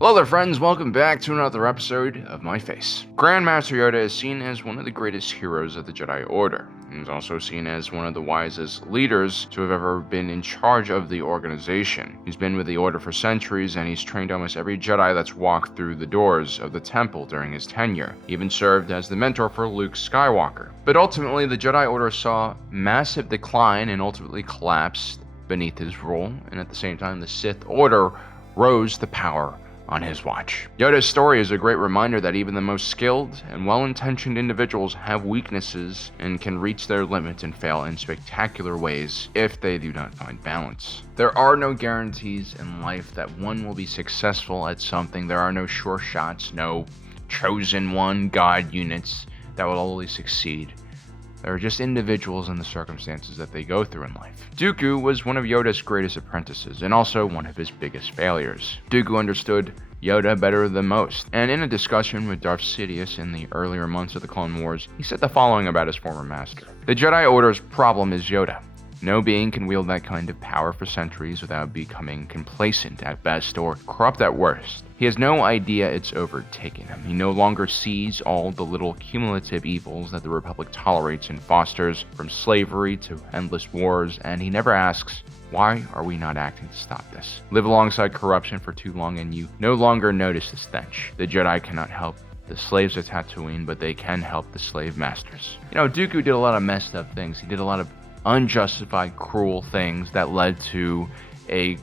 Hello there friends, welcome back to another episode of My Face. Grandmaster Yoda is seen as one of the greatest heroes of the Jedi Order. He's also seen as one of the wisest leaders to have ever been in charge of the organization. He's been with the Order for centuries, and he's trained almost every Jedi that's walked through the doors of the temple during his tenure. He even served as the mentor for Luke Skywalker. But ultimately, the Jedi Order saw massive decline and ultimately collapsed beneath his rule, and at the same time, the Sith Order rose to power on his watch. Yoda's story is a great reminder that even the most skilled and well-intentioned individuals have weaknesses and can reach their limits and fail in spectacular ways if they do not find balance. There are no guarantees in life that one will be successful at something. There are no sure shots, no chosen one God units that will always succeed. There are just individuals and the circumstances that they go through in life. Dooku was one of Yoda's greatest apprentices and also one of his biggest failures. Dooku understood Yoda better than most, and in a discussion with Darth Sidious in the earlier months of the Clone Wars, he said the following about his former master. The Jedi Order's problem is Yoda. No being can wield that kind of power for centuries without becoming complacent at best or corrupt at worst. He has no idea it's overtaken him. He no longer sees all the little cumulative evils that the Republic tolerates and fosters, from slavery to endless wars, and he never asks, why are we not acting to stop this? Live alongside corruption for too long and you no longer notice the stench. The Jedi cannot help the slaves of Tatooine, but they can help the slave masters. Dooku did a lot of messed up things. He did a lot of unjustified, cruel things that led to a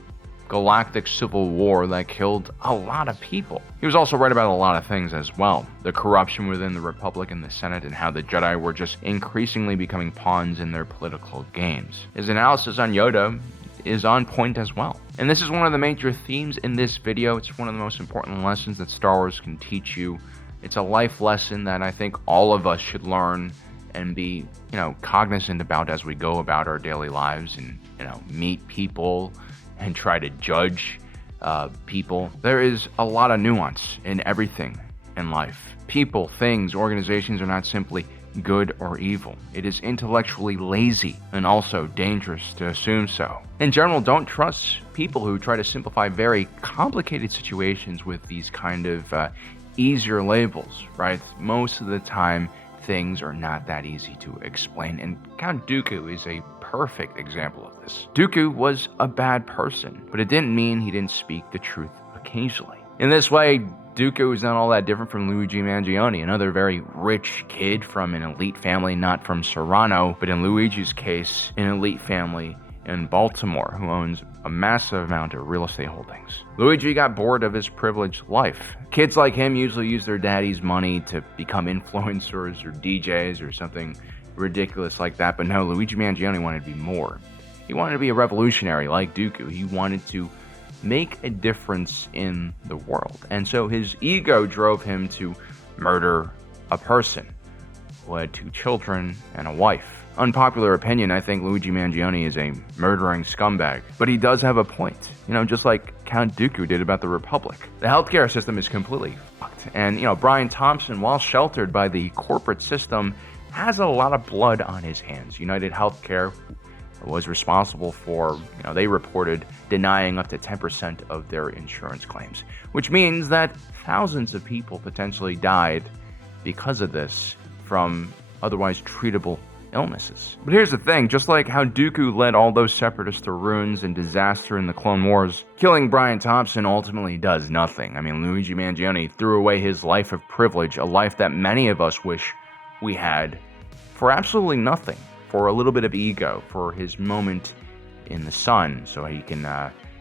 galactic civil war that killed a lot of people. He was also right about a lot of things as well. The corruption within the Republic and the Senate, and how the Jedi were just increasingly becoming pawns in their political games. His analysis on Yoda is on point as well. And this is one of the major themes in this video. It's one of the most important lessons that Star Wars can teach you. It's a life lesson that I think all of us should learn and be, cognizant about as we go about our daily lives and, meet people and try to judge people. There is a lot of nuance in everything in life. People, things, organizations are not simply good or evil. It is intellectually lazy and also dangerous to assume so. In general, don't trust people who try to simplify very complicated situations with these kind of easier labels, right? Most of the time, things are not that easy to explain, and Count Dooku is a perfect example of this. Dooku was a bad person, but it didn't mean he didn't speak the truth occasionally. In this way, Dooku is not all that different from Luigi Mangione, another very rich kid from an elite family, not from Serrano, but in Luigi's case, an elite family in Baltimore who owns a massive amount of real estate holdings. Luigi got bored of his privileged life. Kids like him usually use their daddy's money to become influencers or DJs or something ridiculous like that, but no, Luigi Mangione wanted to be more. He wanted to be a revolutionary like Dooku. He wanted to make a difference in the world, and so his ego drove him to murder a person who had 2 children and a wife. Unpopular opinion, I think Luigi Mangione is a murdering scumbag. But he does have a point, just like Count Dooku did about the Republic. The healthcare system is completely fucked. And, Brian Thompson, while sheltered by the corporate system, has a lot of blood on his hands. United Healthcare was responsible for, they reported denying up to 10% of their insurance claims, which means that thousands of people potentially died because of this from otherwise treatable illnesses. But here's the thing, just like how Dooku led all those separatists to ruins and disaster in the Clone Wars, killing Brian Thompson ultimately does nothing. Luigi Mangione threw away his life of privilege, a life that many of us wish we had, for absolutely nothing, for a little bit of ego, for his moment in the sun, so he can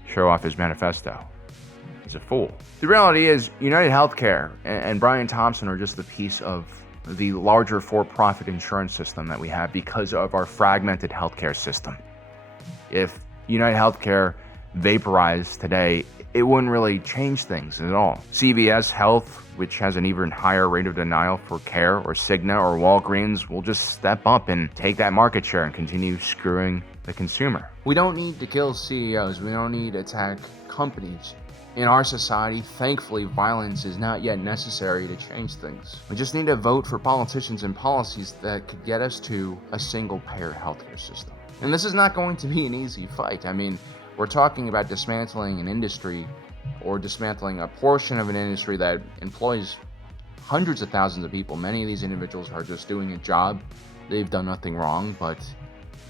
show off his manifesto. He's a fool. The reality is, United Healthcare and Brian Thompson are just a piece of the larger for-profit insurance system that we have because of our fragmented healthcare system. If United Healthcare vaporized today, it wouldn't really change things at all. CVS Health, which has an even higher rate of denial for care, or Cigna or Walgreens, will just step up and take that market share and continue screwing the consumer. We don't need to kill CEOs. We don't need to attack companies. In our society, thankfully, violence is not yet necessary to change things. We just need to vote for politicians and policies that could get us to a single-payer healthcare system. And this is not going to be an easy fight. We're talking about dismantling an industry or dismantling a portion of an industry that employs hundreds of thousands of people. Many of these individuals are just doing a job. They've done nothing wrong, but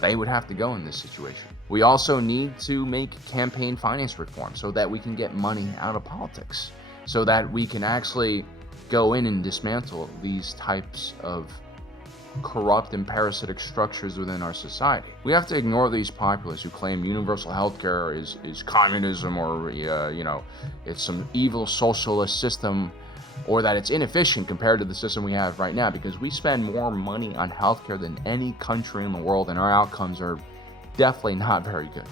they would have to go in this situation. We also need to make campaign finance reform so that we can get money out of politics, so that we can actually go in and dismantle these types of corrupt and parasitic structures within our society. We have to ignore these populists who claim universal healthcare is communism, or it's some evil socialist system, or that it's inefficient compared to the system we have right now, because we spend more money on healthcare than any country in the world, and our outcomes are definitely not very good.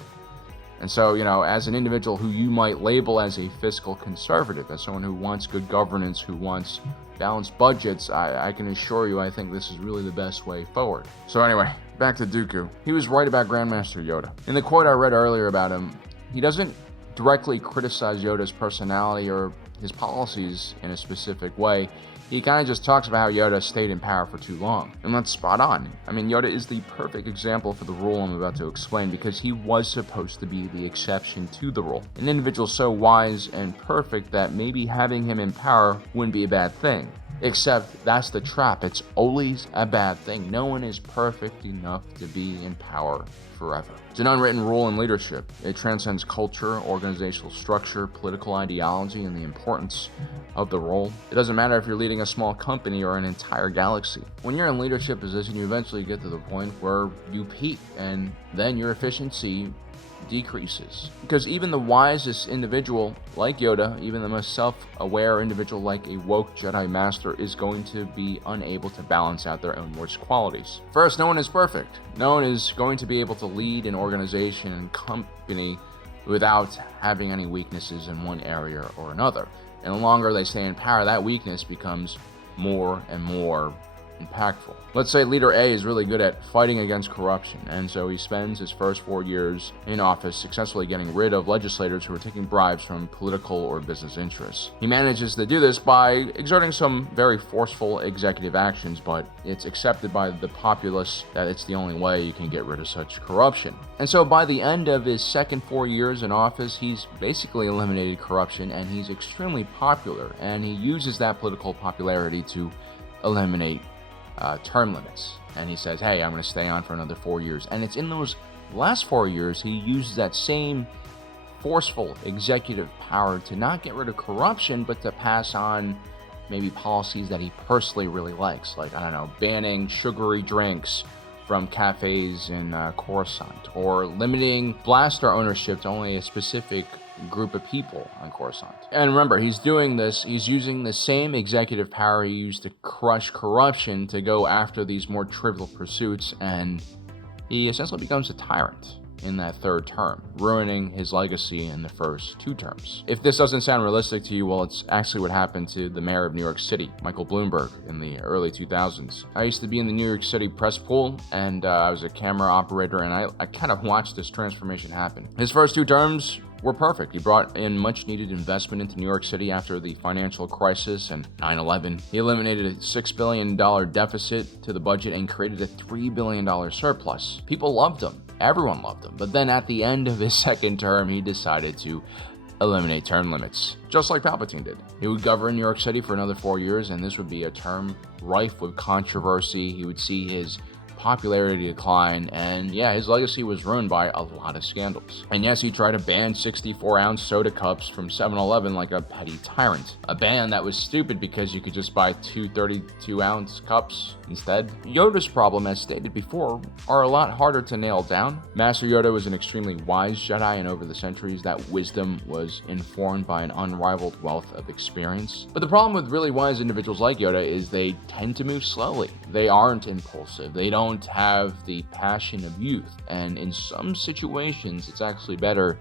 And so, as an individual who you might label as a fiscal conservative, as someone who wants good governance, who wants balanced budgets, I can assure you I think this is really the best way forward. So anyway, back to Dooku. He was right about Grandmaster Yoda. In the quote I read earlier about him, he doesn't directly criticize Yoda's personality or his policies in a specific way. He kind of just talks about how Yoda stayed in power for too long. And that's spot on. I mean, Yoda is the perfect example for the rule I'm about to explain, because he was supposed to be the exception to the rule. An individual so wise and perfect that maybe having him in power wouldn't be a bad thing. Except that's the trap. It's always a bad thing. No one is perfect enough to be in power forever. It's an unwritten rule in leadership. It transcends culture, organizational structure, political ideology, and the importance of the role. It doesn't matter if you're leading a small company or an entire galaxy. When you're in leadership position, you eventually get to the point where you peak, and then your efficiency decreases. Because even the wisest individual like Yoda, even the most self-aware individual like a woke Jedi Master, is going to be unable to balance out their own worst qualities. First, no one is perfect. No one is going to be able to lead an organization and company without having any weaknesses in one area or another. And the longer they stay in power, that weakness becomes more and more impactful. Let's say leader A is really good at fighting against corruption, and so he spends his first 4 years in office successfully getting rid of legislators who are taking bribes from political or business interests. He manages to do this by exerting some very forceful executive actions, but it's accepted by the populace that it's the only way you can get rid of such corruption. And so by the end of his second 4 years in office, he's basically eliminated corruption, and he's extremely popular, and he uses that political popularity to eliminate term limits. And he says, hey, I'm going to stay on for another 4 years. And it's in those last 4 years he uses that same forceful executive power to not get rid of corruption, but to pass on maybe policies that he personally really likes, like, banning sugary drinks from cafes in Coruscant, or limiting blaster ownership to only a specific group of people on Coruscant. And remember, he's doing this, he's using the same executive power he used to crush corruption to go after these more trivial pursuits, and he essentially becomes a tyrant in that third term, ruining his legacy in the first 2 terms. If this doesn't sound realistic to you, well, it's actually what happened to the mayor of New York City, Michael Bloomberg, in the early 2000s. I used to be in the New York City press pool, and I was a camera operator, and I kind of watched this transformation happen. His first 2 terms were perfect. He brought in much needed investment into New York City after the financial crisis and 9/11. He eliminated a $6 billion deficit to the budget and created a $3 billion surplus. People loved him. Everyone loved him. But then at the end of his second term, he decided to eliminate term limits, just like Palpatine did. He would govern New York City for another 4 years, and this would be a term rife with controversy. He would see his popularity decline, and his legacy was ruined by a lot of scandals. And yes, he tried to ban 64-ounce soda cups from 7-Eleven like a petty tyrant. A ban that was stupid because you could just buy 2 32-ounce cups instead. Yoda's problem, as stated before, are a lot harder to nail down. Master Yoda was an extremely wise Jedi, and over the centuries, that wisdom was informed by an unrivaled wealth of experience. But the problem with really wise individuals like Yoda is they tend to move slowly. They aren't impulsive. They don't have the passion of youth, and in some situations it's actually better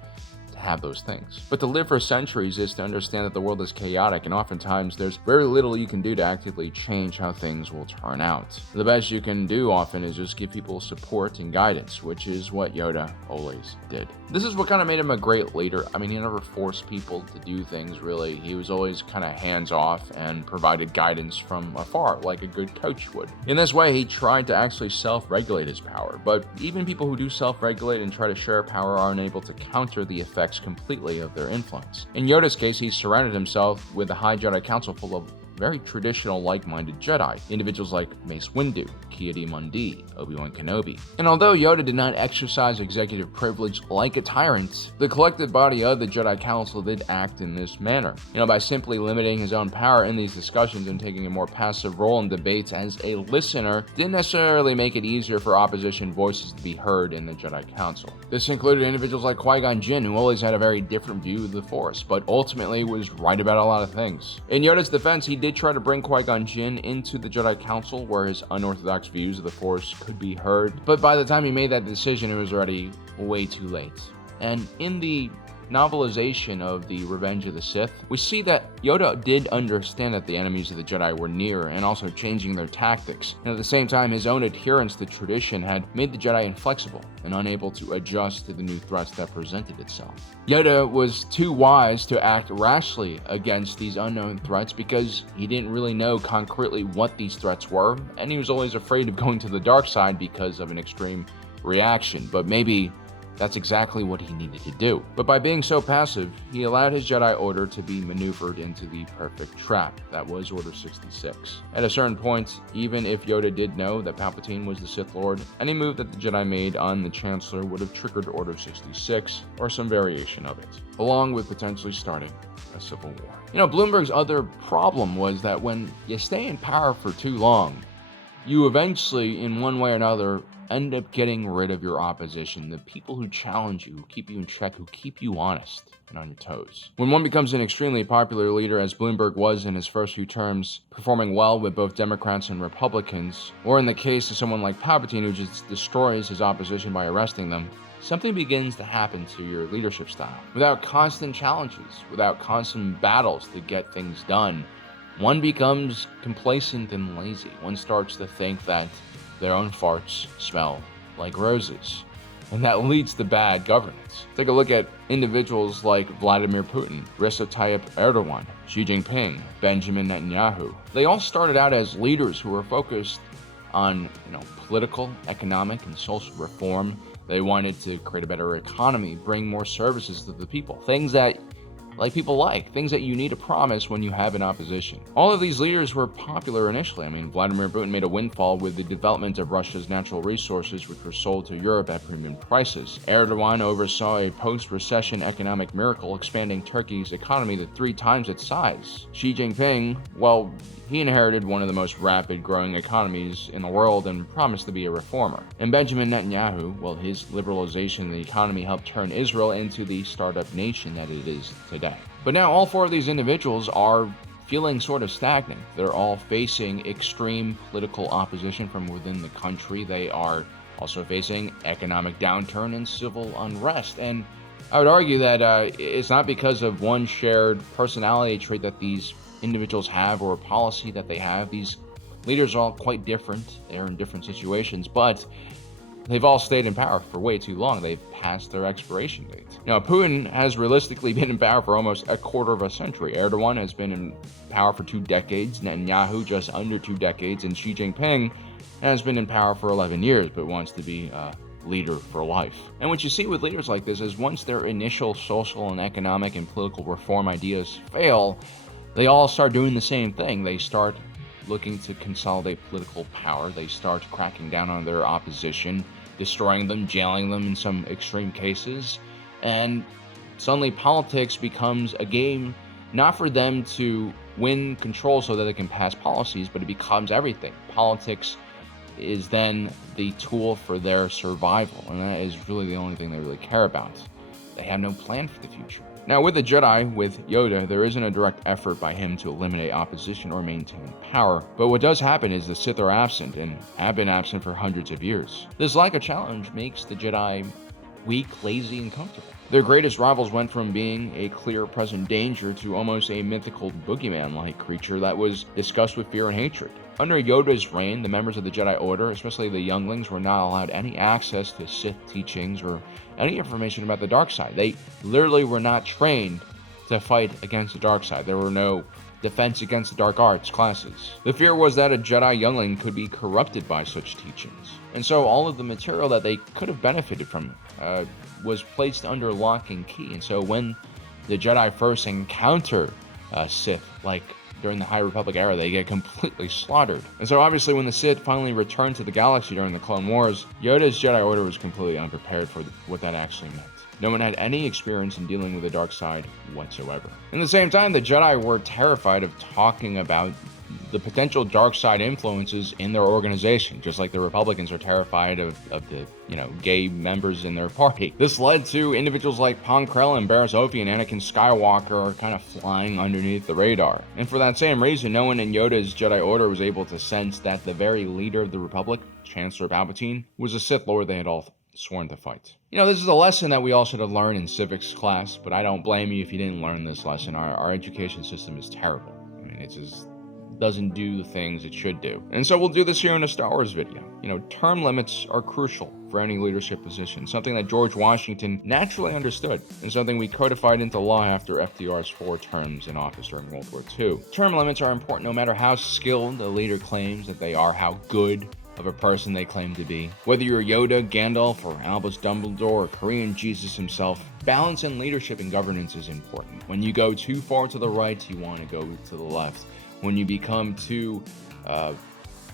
to have those things. But to live for centuries is to understand that the world is chaotic, and oftentimes there's very little you can do to actively change how things will turn out. The best you can do often is just give people support and guidance, which is what Yoda always did. This is what kind of made him a great leader. I mean, he never forced people to do things, really. He was always kind of hands-off and provided guidance from afar, like a good coach would. In this way, he tried to actually self-regulate his power, but even people who do self-regulate and try to share power are unable to counter the effects bereft completely of their influence. In Yoda's case, he surrounded himself with a High Jedi Council full of very traditional, like-minded Jedi, individuals like Mace Windu, Ki-Adi-Mundi, Obi-Wan Kenobi. And although Yoda did not exercise executive privilege like a tyrant, the collective body of the Jedi Council did act in this manner. By simply limiting his own power in these discussions and taking a more passive role in debates as a listener didn't necessarily make it easier for opposition voices to be heard in the Jedi Council. This included individuals like Qui-Gon Jinn, who always had a very different view of the Force, but ultimately was right about a lot of things. In Yoda's defense, he did try to bring Qui-Gon Jinn into the Jedi Council where his unorthodox views of the Force could be heard, but by the time he made that decision, it was already way too late. And in the novelization of The Revenge of the Sith, we see that Yoda did understand that the enemies of the Jedi were near and also changing their tactics, and at the same time his own adherence to tradition had made the Jedi inflexible and unable to adjust to the new threats that presented itself. Yoda was too wise to act rashly against these unknown threats because he didn't really know concretely what these threats were, and he was always afraid of going to the dark side because of an extreme reaction, but maybe that's exactly what he needed to do. But by being so passive, he allowed his Jedi Order to be maneuvered into the perfect trap. That was Order 66. At a certain point, even if Yoda did know that Palpatine was the Sith Lord, any move that the Jedi made on the Chancellor would have triggered Order 66, or some variation of it, along with potentially starting a civil war. Bloomberg's other problem was that when you stay in power for too long, you eventually, in one way or another, end up getting rid of your opposition, the people who challenge you, who keep you in check, who keep you honest and on your toes. When one becomes an extremely popular leader, as Bloomberg was in his first few terms, performing well with both Democrats and Republicans, or in the case of someone like Palpatine who just destroys his opposition by arresting them, something begins to happen to your leadership style. Without constant challenges, without constant battles to get things done, one becomes complacent and lazy. One starts to think that their own farts smell like roses, and that leads to bad governance. Take a look at individuals like Vladimir Putin, Recep Tayyip Erdogan, Xi Jinping, Benjamin Netanyahu. They all started out as leaders who were focused on political, economic, and social reform. They wanted to create a better economy, bring more services to the people, things that things that you need to promise when you have an opposition. All of these leaders were popular initially. Vladimir Putin made a windfall with the development of Russia's natural resources, which were sold to Europe at premium prices. Erdogan oversaw a post-recession economic miracle, expanding Turkey's economy to 3 times its size. Xi Jinping, he inherited one of the most rapid growing economies in the world and promised to be a reformer. And Benjamin Netanyahu, his liberalization of the economy helped turn Israel into the startup nation that it is today. But now all 4 of these individuals are feeling sort of stagnant. They're all facing extreme political opposition from within the country. They are also facing economic downturn and civil unrest. And I would argue that it's not because of one shared personality trait that these individuals have or a policy that they have. These leaders are all quite different. They're in different situations, but they've all stayed in power for way too long. They've passed their expiration date. Putin has realistically been in power for almost a quarter of a century. Erdogan has been in power for 2 decades, Netanyahu just under 2 decades, and Xi Jinping has been in power for 11 years, but wants to be leader for life. And what you see with leaders like this is once their initial social and economic and political reform ideas fail, they all start doing the same thing. They start looking to consolidate political power. They start cracking down on their opposition, destroying them, jailing them in some extreme cases. And suddenly politics becomes a game not for them to win control so that they can pass policies, but it becomes everything. Politics is then the tool for their survival, and that is really the only thing they really care about. They have no plan for the future. Now, with the Jedi, with Yoda, there isn't a direct effort by him to eliminate opposition or maintain power. But what does happen is the Sith are absent, and have been absent for hundreds of years. This lack of challenge makes the Jedi weak, lazy, and comfortable. Their greatest rivals went from being a clear present danger to almost a mythical boogeyman-like creature that was discussed with fear and hatred. Under Yoda's reign, the members of the Jedi Order, especially the younglings, were not allowed any access to Sith teachings or any information about the dark side. They literally were not trained to fight against the dark side. There were no defense against the dark arts classes. The fear was that a Jedi youngling could be corrupted by such teachings. And so all of the material that they could have benefited from, was placed under lock and key. And so when the Jedi first encounter Sith, like during the High Republic era, they get completely slaughtered. And so obviously when the Sith finally returned to the galaxy during the Clone Wars, Yoda's Jedi Order was completely unprepared for what that actually meant. No one had any experience in dealing with the dark side whatsoever. At the same time, the Jedi were terrified of talking about the potential dark side influences in their organization, just like the Republicans are terrified of the, gay members in their party. This led to individuals like Pon Krell and Barriss Offee and Anakin Skywalker are kind of flying underneath the radar. And for that same reason, no one in Yoda's Jedi Order was able to sense that the very leader of the Republic, Chancellor Palpatine, was a Sith Lord they had all sworn to fight. This is a lesson that we all should have learned in civics class, but I don't blame you if you didn't learn this lesson. Our education system is terrible. It just doesn't do the things it should do. And so we'll do this here in a Star Wars video. Term limits are crucial for any leadership position, something that George Washington naturally understood, and something we codified into law after FDR's 4 terms in office during World War II. Term limits are important no matter how skilled a leader claims that they are, how good of a person they claim to be. Whether you're Yoda, Gandalf, or Albus Dumbledore, or Korean Jesus himself, balance in leadership and governance is important. When you go too far to the right, you want to go to the left. When you become too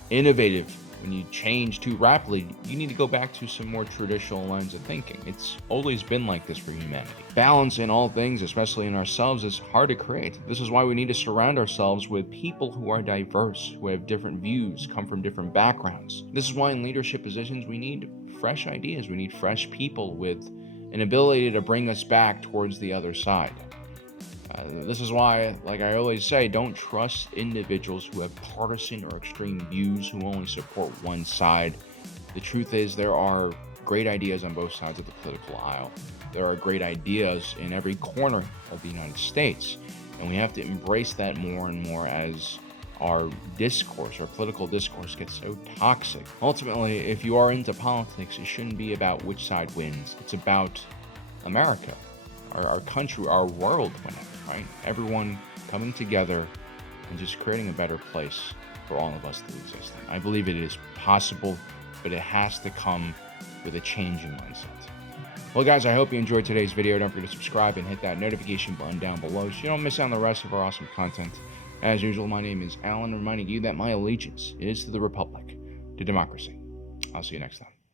innovative, when you change too rapidly, you need to go back to some more traditional lines of thinking. It's always been like this for humanity. Balance in all things, especially in ourselves, is hard to create. This is why we need to surround ourselves with people who are diverse, who have different views, come from different backgrounds. This is why in leadership positions we need fresh ideas. We need fresh people with an ability to bring us back towards the other side. This is why, like I always say, don't trust individuals who have partisan or extreme views, who only support one side. The truth is, there are great ideas on both sides of the political aisle. There are great ideas in every corner of the United States, and we have to embrace that more and more as our discourse, our political discourse, gets so toxic. Ultimately, if you are into politics, it shouldn't be about which side wins. It's about America, our country, our world, right? Everyone coming together and just creating a better place for all of us to exist in. I believe it is possible, but it has to come with a changing mindset. Well, guys, I hope you enjoyed today's video. Don't forget to subscribe and hit that notification button down below so you don't miss out on the rest of our awesome content. As usual, my name is Alan, reminding you that my allegiance is to the Republic, to democracy. I'll see you next time.